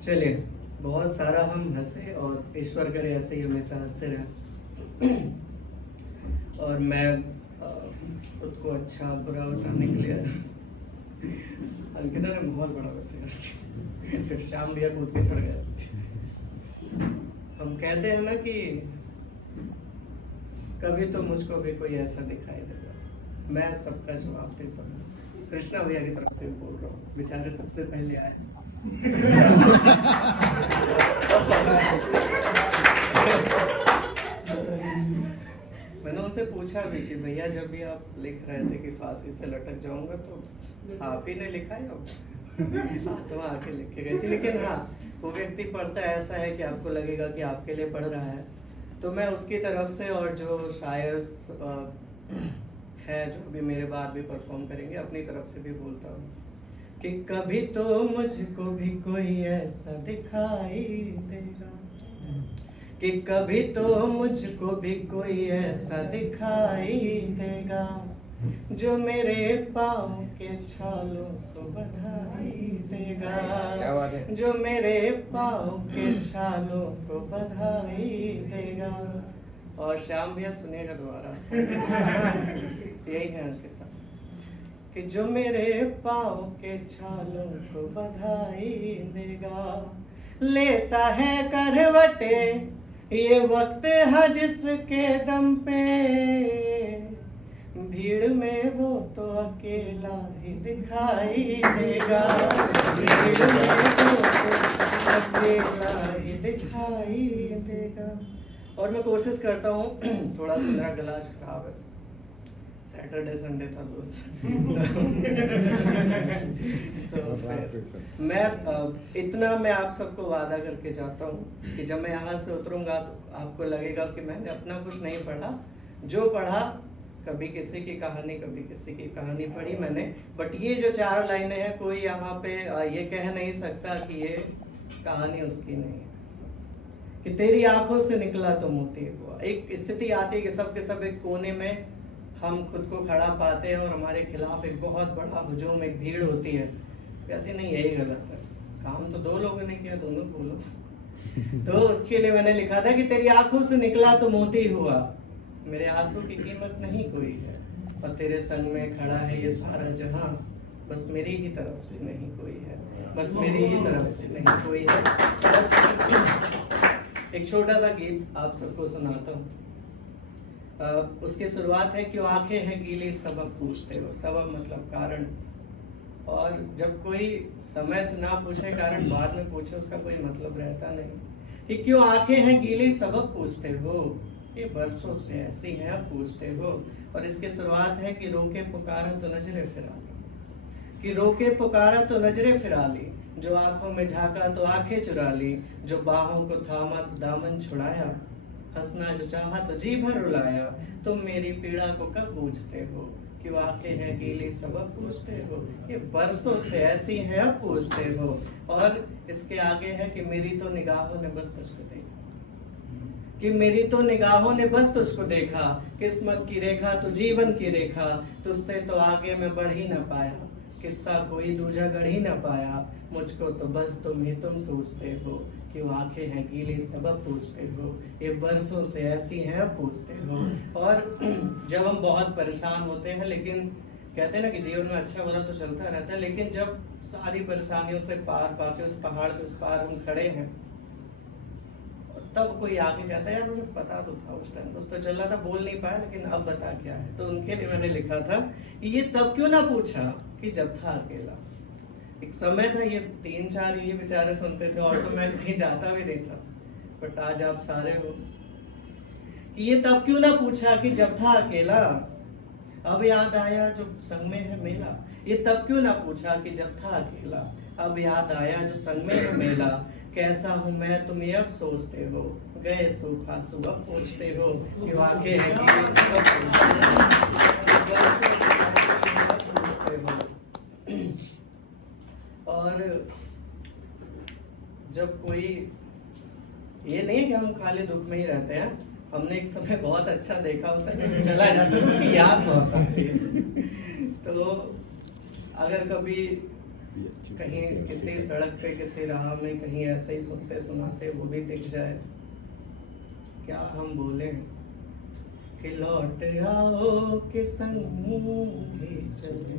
चलिए, बहुत सारा हम हंसे और ईश्वर करे ऐसे ही हमेशा हंसते रहे। और मैं खुद को अच्छा बुरा बताने के लिए अंकिता ने बहुत बड़ा वैसे कर दिया। फिर शाम भैया कूद के चढ़ गया। हम कहते हैं ना कि कभी तो मुझको भी कोई ऐसा दिखाई देगा। मैं सबका जवाब देता हूँ, कृष्णा भैया की तरफ से बोल रहा हूँ, बेचारे सबसे पहले आए। मैंने उनसे पूछा भी कि भैया जब भी आप लिख रहे थे कि फांसी से लटक जाऊंगा तो आप ही ने लिखा है? तो आके लिख के गई थी। लेकिन हाँ, वो व्यक्ति पढ़ता ऐसा है कि आपको लगेगा कि आपके लिए पढ़ रहा है। तो मैं उसकी तरफ से और जो शायर है जो भी मेरे बाद भी परफॉर्म करेंगे, अपनी तरफ से भी बोलता हूँ कि कभी तो मुझको भी कोई ऐसा दिखाई देगा, कि कभी तो मुझको भी कोई ऐसा दिखाई देगा, जो मेरे पाँव के छालों को बधाई देगा। क्या बात है। जो मेरे पाँव के छालों को बधाई देगा। और श्याम भैया सुनिएगा दोबारा। यही है अंकिता, कि जो मेरे पाँव के छालों को बधाई देगा। लेता है करवटे ये वक्त है जिसके दम पे, भीड़ में वो तो अकेला ही दिखाई देगा। भीड़ में वो तो अकेला ही दिखाई देगा। और मैं कोशिश करता हूँ, थोड़ा सा मेरा गला आज खराब है, सैटरडे संडे था दोस्त। तो मैं इतना मैं आप सबको वादा करके जाता हूँ कि जब मैं यहाँ से उतरूंगा तो आपको लगेगा कि मैंने अपना कुछ नहीं पढ़ा। जो पढ़ा, कभी किसी की कहानी कभी किसी की कहानी पढ़ी मैंने, बट ये जो 4 लाइनें हैं, कोई यहाँ पे ये कह नहीं सकता कि ये कहानी उसकी नहीं है। कि तेरी आंखों से निकला तो मोती हुआ। एक स्थिति आती है कि सब के सब एक कोने में हम खुद को खड़ा पाते हैं और हमारे खिलाफ एक बहुत बड़ा हुजूम, एक भीड़ होती है। कहते नहीं यही गलत है, काम तो 2 लोगों ने किया, दोनों बोलो। तो उसके लिए मैंने लिखा था कि तेरी आंखों से निकला तो मोती हुआ, मेरे आंसू की कीमत नहीं कोई है, और तेरे संग में खड़ा है ये सारा जहां, बस मेरी ही तरफ से नहीं कोई है, बस मेरी ही तरफ से नहीं कोई है। एक छोटा सा गीत आप सबको सुनाता हूँ। उसकी शुरुआत है, क्यों आंखें हैं गीली सबब पूछते हो। सबब मतलब कारण। और जब कोई समय से ना पूछे, कारण बाद में पूछे, उसका कोई मतलब रहता नहीं। कि क्यों आंखें हैं गीली सबब पूछते हो, ये बरसों से ऐसी हैं अब पूछते हो। और इसकी शुरुआत है कि रोके पुकारा तो नजरें फिरा ली, कि रोके पुकारा तो नजरें फिरा ली, जो आंखों में झांका तो आंखें चुरा ली, जो बाहों को थामा तो दामन छुड़ाया, हंसना जो चाहा तो जी भर रुलाया, तुम मेरी पीड़ा को कब बूझते हो, क्यों आंखें हैं गीली सबब पूछते हो, ये बरसों से ऐसी हैं अब पूछते हो। और इसके आगे है कि मेरी तो निगाहों ने बस तुझको देखा, कि मेरी तो निगाहों ने बस तुझको देखा, किस्मत की रेखा तो जीवन की रेखा, तुझसे तो आगे मैं बढ़ ही न पाया, किस्सा कोई दूजा गढ़ ही न पाया, मुझको तो बस तुम ही तुम सोचते हो, क्यों आंखें हैं गीली सबब पूछते हो, ये बरसों से ऐसी हैं अब पूछते हो। और जब हम बहुत परेशान होते हैं, लेकिन कहते हैं ना कि जीवन में अच्छा बुरा तो चलता रहता है, लेकिन जब सारी परेशानियों से पार पाके उस पहाड़ के उस पार हम खड़े हैं, तब कोई आगे कहता है यार मुझे पता तो था उस टाइम, उस पर चल रहा था, बोल नहीं पाया, लेकिन अब बता क्या है। तो उनके लिए मैंने लिखा था कि ये तब क्यों ना पूछा कि जब था अकेला। एक समय था, ये 3-4 ये बेचारे सुनते थे, और तो मैं कहीं जाता भी नहीं था, बट आज आप सारे हो। कि ये तब क्यों ना पूछा कि जब था अकेला, अब याद आया जो संग में है मेला। ये तब क्यों ना पूछा कि जब था अकेला, अब याद आया जो संग में है मेला, कैसा हूँ मैं तुम ये अब सोचते हो, गए सूखा सुबह पूछते हो, कि वाकई है कि ये सब पूछते हो। और जब कोई, ये नहीं है कि हम खाली दुख में ही रहते हैं, हमने एक समय बहुत अच्छा देखा होता है, चला जाता है, उसकी याद बहुत आती है। तो अगर कभी कहीं किसी सड़क पे किसी राह में कहीं ऐसे ही सुनते सुनाते वो भी दिख जाए, क्या हम बोले कि लौट आओ कि संग ही चले,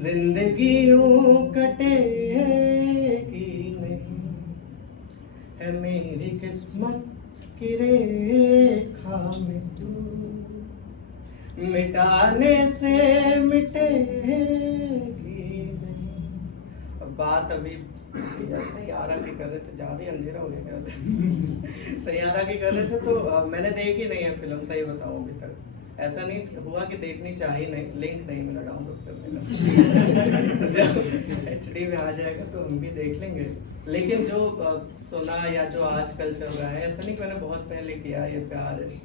जिंदगी यूं कटेगी नहीं, है मेरी किस्मत की रेखा में तू, मिटाने से मिटेगी नहीं। अब बात अभी सैयारा की कर रहे थे, ज्यादा ही अंधेरा हो गया क्या सैयारा की कर रहे थे तो मैंने देखी नहीं है फिल्म, सही बताऊं अभी तक ऐसा नहीं हुआ कि देखनी चाहिए, नहीं लिंक नहीं मिला डाउनलोड करने का जब HD में आ जाएगा तो हम भी देख लेंगे। लेकिन जो सुना या जो आजकल चल रहा है, ऐसा नहीं कि मैंने बहुत पहले किया, ये प्यार इश्क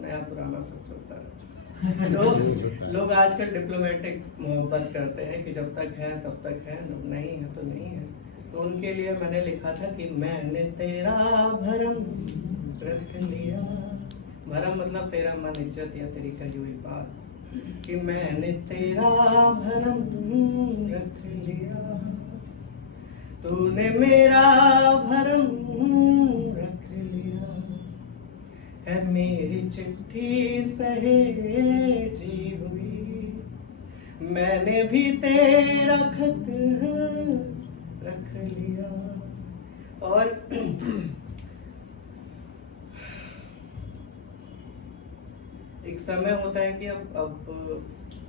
नया पुराना सब चलता है। तो लोग आजकल डिप्लोमेटिक मोहब्बत करते हैं कि जब तक है तब तक है, नहीं है तो नहीं है। तो उनके लिए मैंने लिखा था कि मैंने तेरा भरम रख लिया, भरम मतलब तेरा मन इज्जत या तेरी कही हुई बात, कि मैंने तेरा भरम रख लिया, तूने मेरा भरम रख लिया, है मेरी चिट्ठी सहेजी हुई, मैंने भी तेरा खत रख लिया। और एक समय होता है कि अब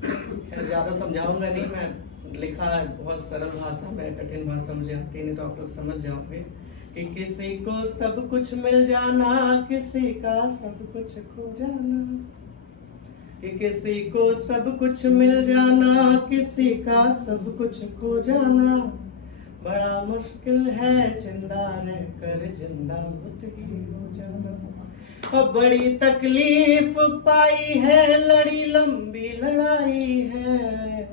खैर ज़्यादा समझाऊंगा नहीं, मैं लिखा है बहुत सरल भाषा में, कठिन भाषा मुझे आती नहीं तो आप लोग समझ जाओगे कि किसी को सब कुछ मिल जाना, किसी का सब कुछ खो जाना, कि किसी को सब कुछ मिल जाना, किसी का सब कुछ खो जाना, बड़ा मुश्किल है जिंदा रहकर जिंदा बुत ही हो जाना। और बड़ी तकलीफ पाई है, लड़ी लंबी लड़ाई है,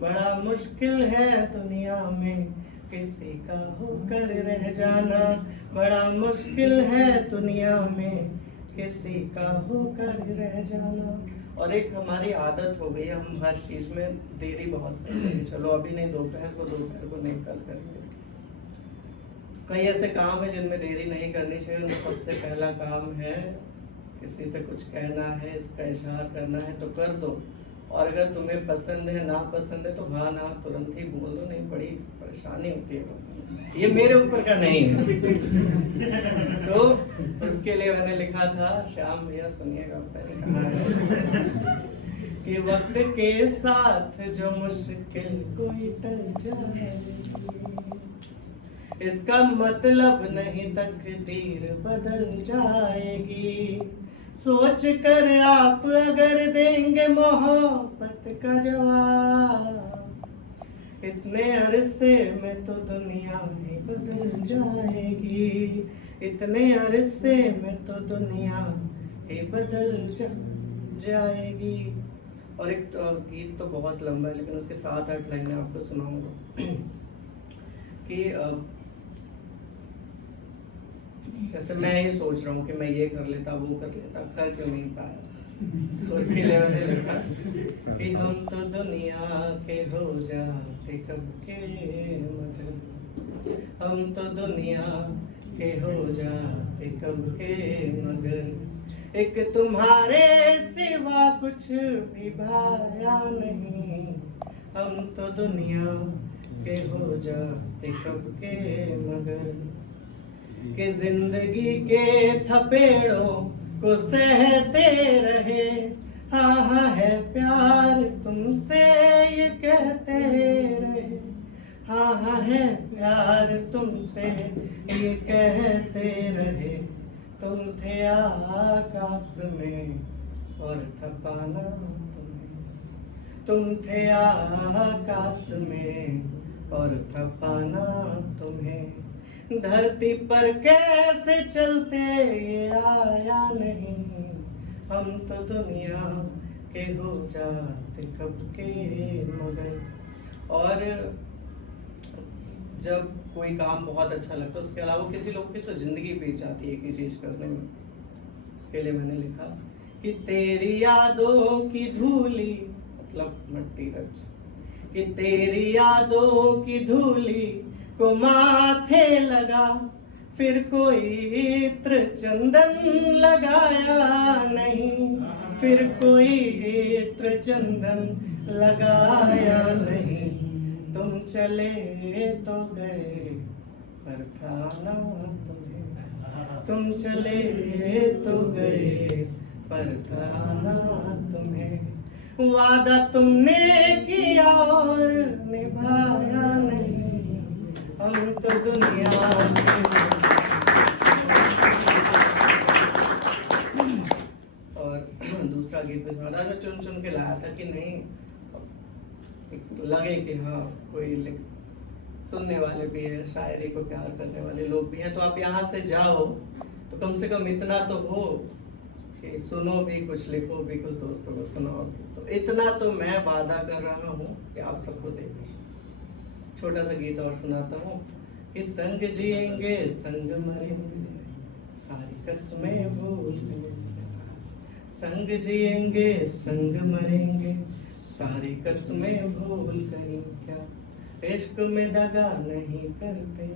बड़ा मुश्किल है दुनिया में किसी का होकर रह जाना, बड़ा मुश्किल है दुनिया में किसी का होकर रह जाना। और एक हमारी आदत हो गई है, हम हर चीज में देरी बहुत करते हैं, चलो अभी नहीं दोपहर को नहीं कल करेंगे। कई ऐसे काम है जिनमें देरी नहीं करनी चाहिए। उनमें सबसे पहला काम है किसी से कुछ कहना है, इसका इजहार करना है तो कर दो, और अगर तुम्हें पसंद है ना पसंद है तो हाँ ना तुरंत ही बोल दो, नहीं बड़ी परेशानी होती है, ये मेरे ऊपर का नहीं है। तो उसके लिए मैंने लिखा था, श्याम भैया सुनिएगा, मैंने कहा है कि वक्त के साथ जो मुश्किल कोई टल जाएगी, इसका मतलब नहीं तकदीर बदल जाएगी, सोच कर आप अगर देंगे मोहब्बत का जवाब, इतने अरसे में तो दुनिया ही बदल जाएगी, इतने अरसे में तो दुनिया ही बदल जाएगी। और एक गीत तो बहुत लंबा है लेकिन उसके 7-8 लाइनें आपको सुनाऊंगा कि जैसे मैं ये सोच रहा हूँ कि मैं ये कर लेता वो कर लेता, कर क्यों नहीं पाया, तो उसके लिए मैंने लिखा कि हम तो दुनिया के हो जाते कब के मगर, हम तो दुनिया के हो जाते कब के मगर, एक तुम्हारे सिवा कुछ भी भाया नहीं, हम तो दुनिया के हो जाते कब के मगर, कि जिंदगी के थपेड़ों को सहते रहे, हाँ हाँ है प्यार तुमसे ये कहते रहे, हाँ हाँ है प्यार तुमसे ये कहते रहे, तुम थे आकाश में और था पाना तुम्हें, तुम थे आकाश में और था पाना तुम्हें, धरती पर कैसे चलते ये आया नहीं, हम तो दुनिया के हो जाते कब के मगर। और जब कोई काम बहुत अच्छा लगता है उसके अलावा किसी लोग की तो जिंदगी बीत जाती है किसी चीज करने में, इसके लिए मैंने लिखा कि तेरी यादों की धूली मतलब मट्टी रच, कि तेरी यादों की धूली को माथे लगा, फिर कोई इत्र चंदन लगाया नहीं, फिर कोई इत्र चंदन लगाया नहीं। तुम चले तो गए पर था ना तुम्हें, तुम चले तो गए पर था ना तुम्हें। वादा तुमने किया और निभाया नहीं, हम तो दुनिया के। और दूसरा गीत भी सुना था, मैं चुन चुन के लाया था कि नहीं लगे कि हाँ कोई सुनने वाले भी है, शायरी को प्यार करने वाले लोग भी हैं। तो आप यहाँ से जाओ तो कम से कम इतना तो हो कि सुनो भी कुछ, लिखो भी कुछ, दोस्तों को सुनाओ भी। तो इतना तो मैं वादा कर रहा हूँ कि आप सबको देंगे। छोटा सा गीत और सुनाता हूँ कि संग जिएंगे संग मरेंगे, सारी कसमें भूल गए। संग जिएंगे संग मरेंगे, सारी कसमें भूल गई क्या। इश्क में दगा नहीं करते,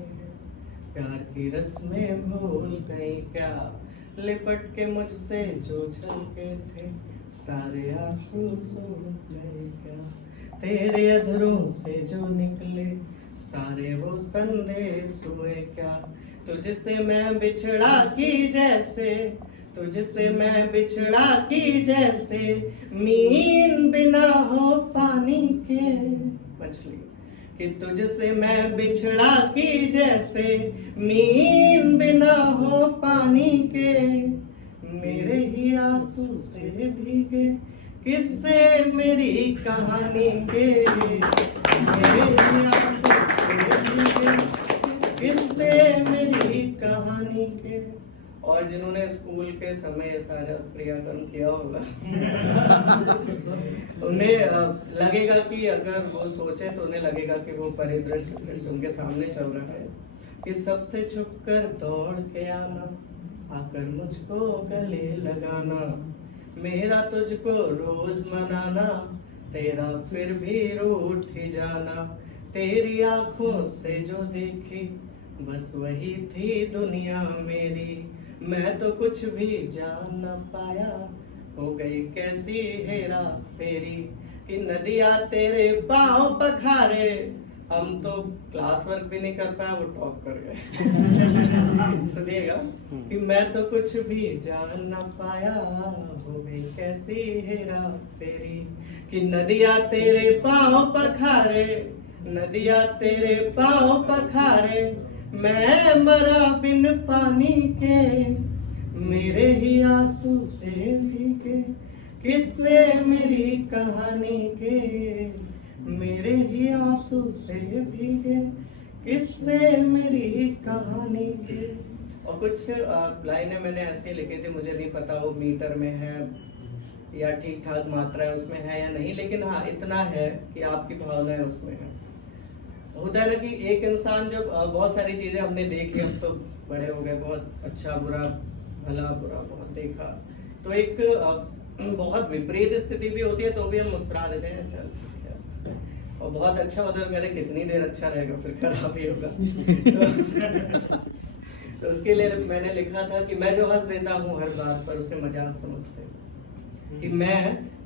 प्यार की रस्में भूल गई क्या। लिपट के मुझसे जो छलके थे, सारे आंसू सूख गए क्या। तेरे अधरों से जो निकले, सारे वो संदेश हुए क्या। तुझसे मैं बिछड़ा की जैसे, तुझसे मैं बिछड़ा की जैसे, मीन बिना हो पानी के। मछली कि तुझसे मैं बिछड़ा की जैसे, मीन बिना हो पानी के। मेरे ही आंसू से भीगे किस्से मेरी कहानी के, मेरे ही आंसू से भीगे किस्से मेरी कहानी के। और जिन्होंने स्कूल के समय सारा क्रियाक्रम किया होगा उन्हें लगेगा कि अगर वो सोचे तो उन्हें लगेगा कि वो परिदृश्य उनके सामने चल रहा है कि सबसे छुपकर दौड़ के आना, आकर मुझको गले लगाना, मेरा तुझको रोज मनाना, तेरा फिर भी रूठ ही जाना। तेरी आंखों से जो देखी बस वही थी दुनिया मेरी, मैं तो कुछ भी जान न पाया, हो गई कैसी हेरा फेरी। कि नदिया तेरे पाँव पखारे, हम तो क्लास वर्क भी नहीं कर पाया, वो टॉप कर गए। सुनिएगा कि मैं तो कुछ भी जान न पाया, हो गई कैसी हेरा फेरी। कि नदिया तेरे पाँव पखारे, नदिया तेरे पाँव पखारे, मैं मरा बिन पानी के। मेरे ही आंसू से भीगे किस्से मेरी कहानी के, मेरे ही आंसू से भीगे किस्से मेरी कहानी के। और कुछ लाइनें मैंने ऐसे लिखी थी, मुझे नहीं पता वो मीटर में है या ठीक ठाक मात्रा है उसमें है या नहीं, लेकिन हाँ इतना है कि आपकी भावनाएं उसमें है। होता है ना कि एक इंसान जब बहुत सारी चीजें हमने देख ली, हम तो बड़े हो गए, बहुत अच्छा बुरा भला बुरा बहुत देखा, तो एक बहुत विपरीत स्थिति भी होती है तो भी हम मुस्कुरा देते हैं चल ठीक है। और बहुत अच्छा होता है कहते कितनी देर अच्छा रहेगा फिर खराब ही होगा। तो उसके लिए मैंने लिखा था कि मैं जो हंस देता हूँ हर बात पर उसे मजाक समझते हो, कि मैं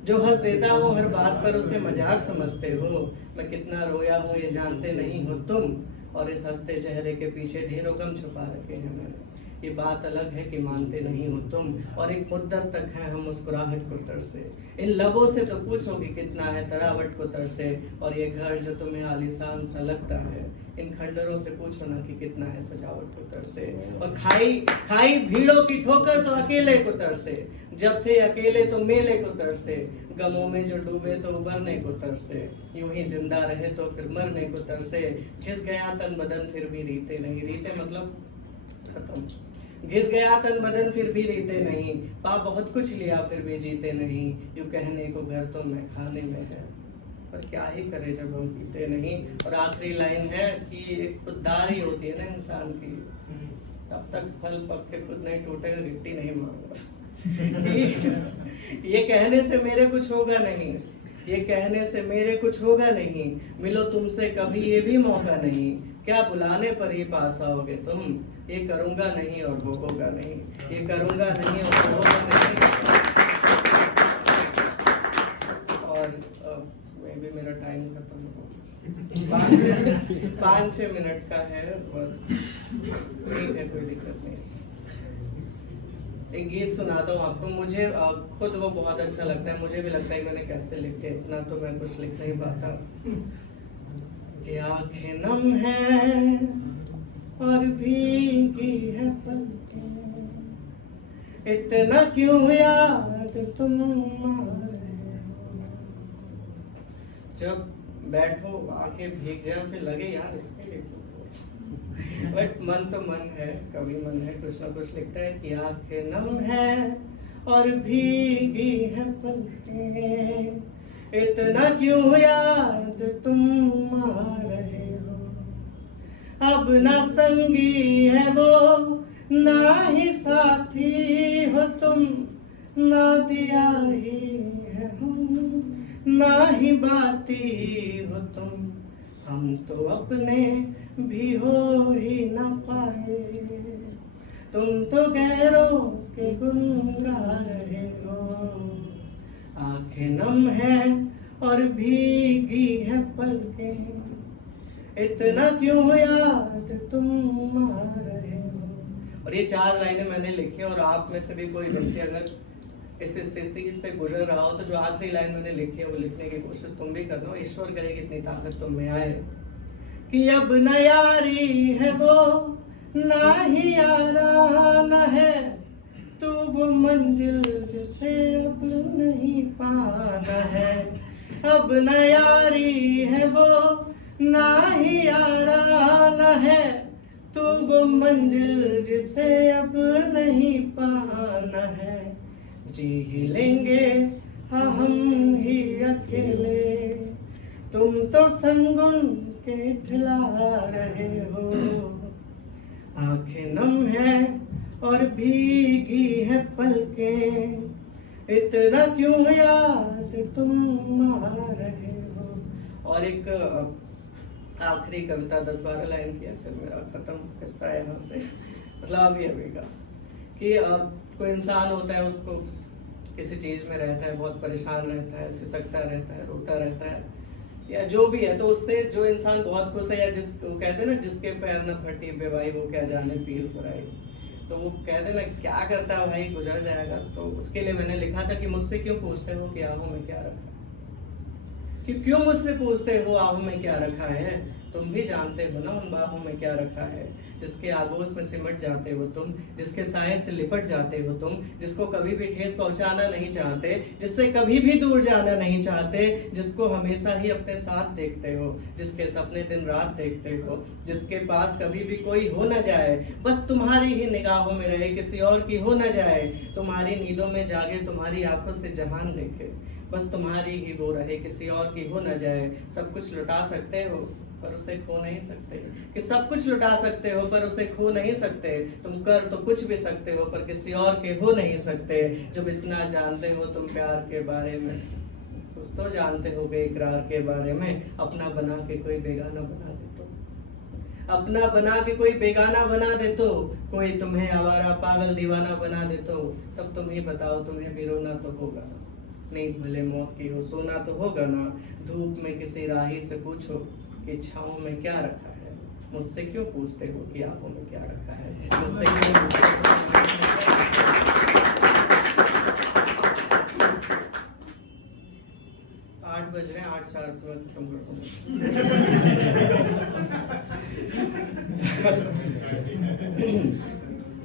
जो हंस देता हूँ हर बात पर उसे मजाक समझते हो। मैं कितना रोया हूँ ये जानते नहीं हो तुम, और इस हंसते चेहरे के पीछे ढेरों गम छुपा रखे हैं मैंने। ये बात अलग है कि मानते नहीं हो तुम, और एक मुद्दत तक है हम मुस्कुराहट को तरसे। इन लबों से तो पूछोगे कितना है तरावट को तरसे, और ये घर जो तुम्हें आलीशान सा लगता है, इन खंडरों से पूछो ना कि कितना है सजावट को तरसे। और खाई भीड़ों की ठोकर तो अकेले को तरसे, जब थे अकेले तो मेले को तरसे। गमों में जो डूबे तो उबरने को तरसे, यूं ही जिंदा रहे तो फिर मरने को तरसे। घिस गया तन बदन फिर भी रीते नहीं, रीते मतलब खत्म। घिस गया तन बदन फिर भी रीते नहीं, पा बहुत कुछ लिया फिर भी जीते नहीं। यूं कहने को घर तो मैं खाने में है, पर क्या ही करे जब हम पीते नहीं। और आखिरी लाइन है कि खुददारी होती है ना इंसान की, तब तक फल पक के खुद नहीं टूटेगा गिट्टी नहीं मांगेगा। ये कहने से मेरे कुछ होगा नहीं, ये कहने से मेरे कुछ होगा नहीं, मिलो तुमसे कभी ये भी मौका नहीं, क्या बुलाने पर ही पास आओगे तुम, ये करूँगा नहीं और वो होगा नहीं, ये करूँगा नहीं और वो होगा नहीं। और मे भी मेरा टाइम खत्म हो, 5-6 मिनट का है बस, ठीक है, कोई दिक्कत नहीं। एक गीत सुनाता हूँ आपको, मुझे खुद वो बहुत अच्छा लगता है, मुझे भी लगता है मैंने कैसे लिखे, इतना तो मैं कुछ लिख नहीं पाता। कि आंखें नम है और भीगी है पलकें, इतना क्यों याद तुम आ रहे हो। जब बैठो आंखें भीग जाए फिर लगे यार इसके लिए क्यों, बट मन तो मन है, कभी मन है कुछ ना कुछ लिखता है। कि आंखें नम है और भीगी है पलकें, इतना क्यों याद तुम आ रहे हो। अब ना संगी है वो ना ही साथी हो तुम, ना दिया ही है हम ना ही बाती हो तुम, हम तो अपने भी हो ही न पाए, तुम तो गैरों के गुन गा रहे हो। आंखें नम है और भीगी है पलकें, इतना क्यों याद तुम आ रहे हो। और ये 4 लाइनें मैंने लिखी और आप में से भी कोई व्यक्ति अगर इस स्थिति से गुजर रहा हो तो जो आखिरी लाइन मैंने लिखी है वो लिखने की कोशिश तुम भी करना। ईश्वर करे कि इतनी ताकत तुम में आए कि अब न यारी है वो ना ही याराना है, तू वो मंजिल जिसे अब नहीं पाना है। अब न यारी है वो ना ही याराना है, तू वो मंजिल जिसे अब नहीं पाना है। जी ही लेंगे हाँ हम ही अकेले, तुम तो संगुन के ठिला रहे हो। आंखें नम है और भीगी है पलकें, इतना क्यों याद तुम आ रहे हो। और एक आखिरी कविता 10-12 लाइन की है, फिर मेरा खत्म किस्सा है यहाँ से, मतलब अभी का। कि कोई इंसान होता है, उसको किसी चीज़ में रहता है, बहुत परेशान रहता है, सिसकता रहता है, रोता रहता है या जो भी है, तो उससे जो इंसान बहुत खुश है या वो कहते हैं ना जिसके पैर न फटी बेवाई वो क्या जाने पीर पुराई, तो वो कहते हैं ना क्या करता है भाई गुजर जाएगा। तो उसके लिए मैंने लिखा था कि मुझसे क्यों पूछते हो कि आहों में क्या रखा, कि क्यों मुझसे पूछते हो आहों में क्या रखा है, तुम भी जानते हो ना उन बाहों में क्या रखा है। जिसके आगोश में सिमट जाते हो तुम, जिसके साए से लिपट जाते हो तुम, जिसको कभी भी ठेस पहुंचाना नहीं चाहते, जिससे कभी भी दूर जाना नहीं चाहते, जिसको हमेशा ही अपने साथ देखते हो, जिसके सपने दिन रात देखते हो, जिसके पास कभी भी कोई हो न जाए, बस तुम्हारी ही निगाहों में रहे, किसी और की हो न जाए, तुम्हारी नींदों में जागे, तुम्हारी आंखों से जहान देखे, बस तुम्हारी ही वो रहे, किसी और की हो न जाए। सब कुछ लुटा सकते हो पर उसे खो नहीं सकते, कि सब कुछ लुटा सकते हो पर उसे खो नहीं सकते। तुम कर तो कुछ भी सकते हो पर किसी और के हो नहीं सकते। जब इतना जानते हो तुम प्यार के बारे में, कुछ तो जानते हो इकरार के बारे में। अपना बना के कोई बेगाना बना दे तो, अपना बना के कोई बेगाना बना दे तो, कोई तुम्हें आवारा पागल दीवाना बना दे तो, तब तुम ही बताओ तुम्हें भी रोना तो होगा। नींद भले मौत की हो सोना तो होगा ना। धूप में किसी राही से पूछो कि छाँव में क्या रखा है, मुझसे क्यों पूछते हो कि आंखों में क्या रखा है, मुझसे क्यों आठ बज रहे हैं, 8:04 में खत्म कर दूंगा।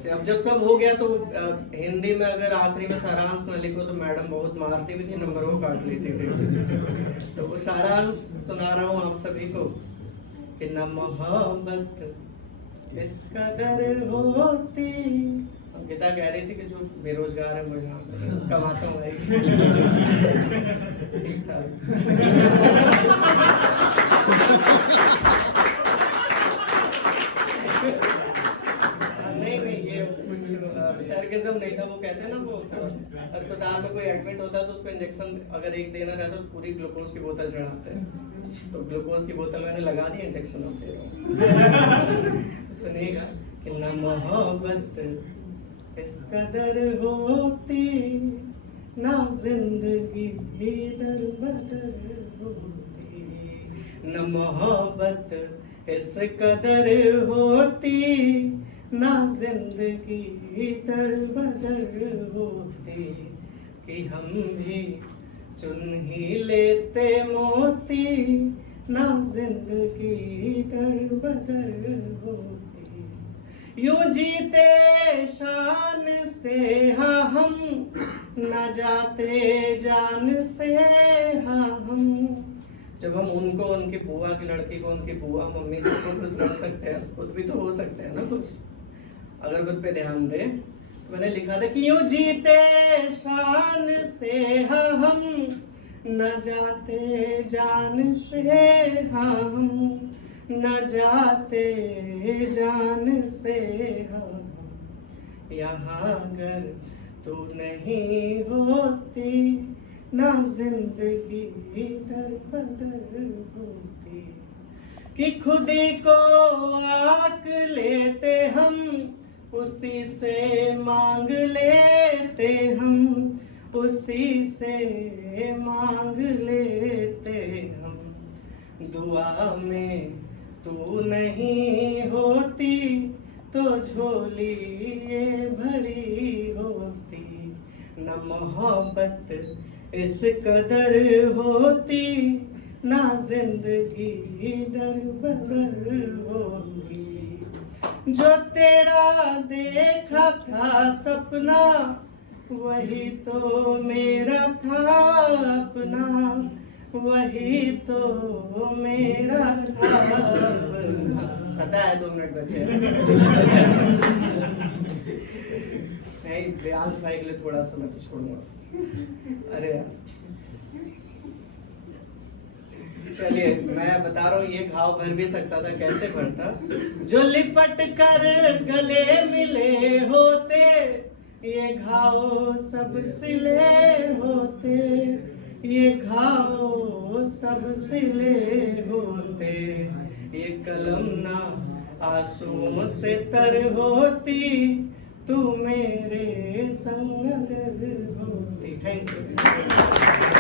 अब जब सब हो गया तो हिंदी में अगर आखिरी में सारांश न लिखो तो मैडम बहुत मारती भी थी, नंबर वो काट लेती थी। तो वो सारांश सुना रहा हूँ आप सभी को कि न मोहब्बत इस कदर होती। अंकिता कह रही थी कि जो बेरोजगार है वो यहाँ कमाता हूँ भाई। ठीक था। नहीं ये कुछ सरकेज़म सिस्टम नहीं था। वो कहते हैं ना, वो अस्पताल में कोई एडमिट होता है तो उसको इंजेक्शन अगर एक देना रहता तो पूरी ग्लूकोज की बोतल चढ़ाते हैं। तो ग्लूकोज की बोतल मैंने लगा दी, इंजेक्शन होते रहो। सुनिएगा कि न मोहब्बत इस कदर होती, ना जिंदगी दर बदर होती, न मोहब्बत इस कदर होती, ना जिंदगी दर बदर होती, कि हम भी चुन ही लेते मोती, ना जिंदगी दर बदर होती। यूं जीते शान से हाँ हम, न जाते जान से हाँ हम। जब हम उनको, उनकी बुआ की लड़की को, उनकी बुआ मम्मी सबको खुश रख सकते हैं, खुद भी तो हो सकते हैं ना खुश, अगर खुद पे ध्यान दे। मैंने लिखा था कि यूं जीते शान से हाँ हम, न जाते जान से हाँ हम, न जाते जान से हाँ हम। यहाँ अगर तू नहीं होती, ना जिंदगी दर बदर होती, कि खुदी को आक लेते हम, उसी से मांग लेते हम, उसी से मांग लेते हम। दुआ में तू नहीं होती तो झोली ये भरी होती, न मोहब्बत इस कदर होती, ना जिंदगी दर बदर होती। जो तेरा देखा था सपना, वही तो मेरा था अपना, वही तो मेरा था अपना। पता है 2 मिनट बचे नहीं, प्रियांश भाई के लिए थोड़ा सा मैं तो छोड़ूंगा। अरे यार चलिए, मैं बता रहा हूँ ये घाव भर भी सकता था, कैसे भरता। जो लिपट कर गले मिले होते, ये घाव सब सिले होते, ये घाव सब सिले होते। ये कलम ना आंसुओं से तर होती, तू मेरे संग अगर होती। Thank you.